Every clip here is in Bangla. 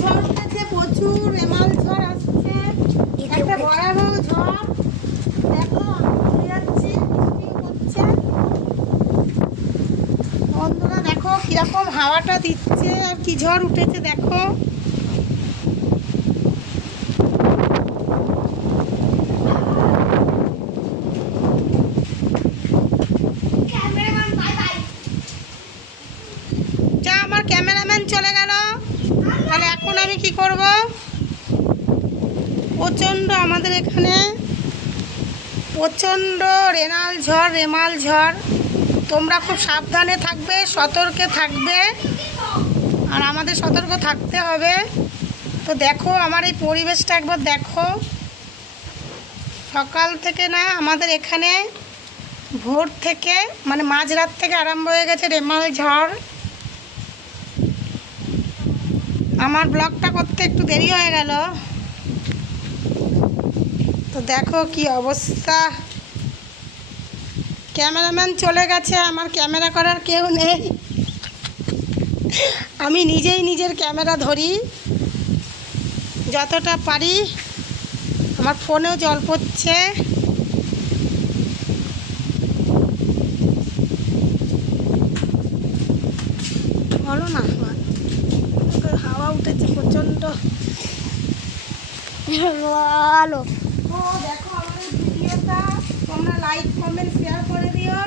ঝড় প্রচুর ঝড় আসছে। একটা ঝড়। দেখো যাচ্ছে দেখো কীরকম হাওয়াটা দিচ্ছে আর কি ঝড় উঠেছে দেখো। কি করব? প্রচণ্ড আমাদের এখানে, প্রচণ্ড রেনাল ঝড়, রেমাল ঝড়। তোমরা খুব সাবধানে থাকবে, সতর্কে থাকবে, আর আমাদের সতর্ক থাকতে হবে। তো দেখো, আমার এই পরিবেশটা একবার দেখো। সকাল থেকে না, আমাদের এখানে ভোর থেকে মানে মাঝরাত থেকে আরম্ভ হয়ে গেছে রেমাল ঝড়। আমার ব্লগটা করতে একটু দেরি হয়ে গেল। তো দেখো কি অবস্থা। ক্যামেরাম্যান চলে গেছে, আমার ক্যামেরা করার কেউ নেই। আমি নিজেই নিজের ক্যামেরা ধরি। যতটা পারি, আমার ফোনেও জল পড়ছে। বলো না। উঠেছে প্রচণ্ড। তোমরা লাইক কমেন্ট শেয়ার করে দিও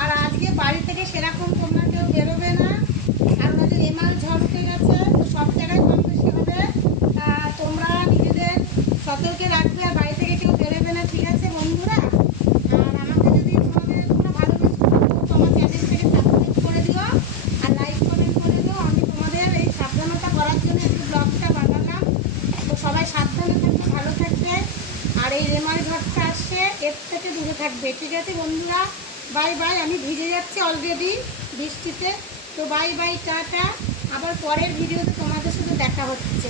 আর আজকে বাড়ি থেকে সেরকম তোমরা কেউ বেরোবে না কারণ আজকে রেমাল ঝড় উঠে গেছে তো সব জায়গায় কম বেশি হবে তা তোমরা নিজেদের সতর্কে রাখবে আর বাড়ি থেকে কেউ বেরোবে না ঠিক আছে বন্ধুরা আর আমাকে যদি তোমাদের তোমরা ভালোবেসে তোমার চ্যানেলটাকে সাবস্ক্রাইব করে দিও আর লাইক কমেন্ট করে দিও আমি তোমাদের এই সাবধানতা করার জন্য একটু ব্লগটা বানালাম তো সবাই সাবধানে থাকবে ভালো থাকবে আর এই রেমাল ঝড়টা আসছে এর থেকে দূরে থাকবে। ঠিক আছে বন্ধুরা? বাই বাই, আমি ভিজে যাচ্ছি অলরেডি বৃষ্টিতে। তো বাই বাই, টাটা। আবার পরের ভিডিওতে তোমাদের সাথে দেখা হচ্ছে।